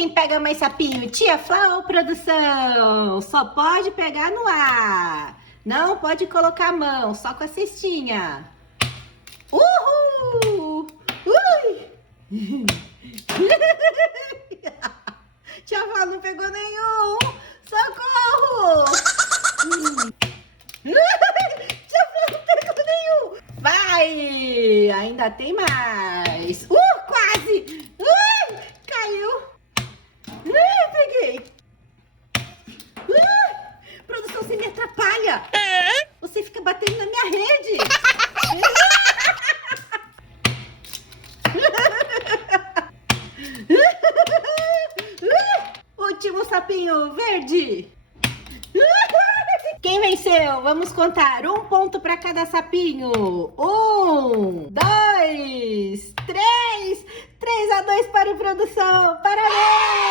Quem pega mais sapinho? Tia Flá ou produção? Só pode pegar no ar. Não pode colocar a mão, só com a cestinha. Uhul! Ui! Tia Flá não pegou nenhum. Socorro! Tia Flá não pegou nenhum. Vai! Ainda tem mais. Quase! Caiu. Peguei. Produção, você me atrapalha. Você fica batendo na minha rede. Último sapinho verde. Quem venceu? Vamos contar. 1 ponto para cada sapinho. 1, 2, 3. 3-2 para o produção. Parabéns!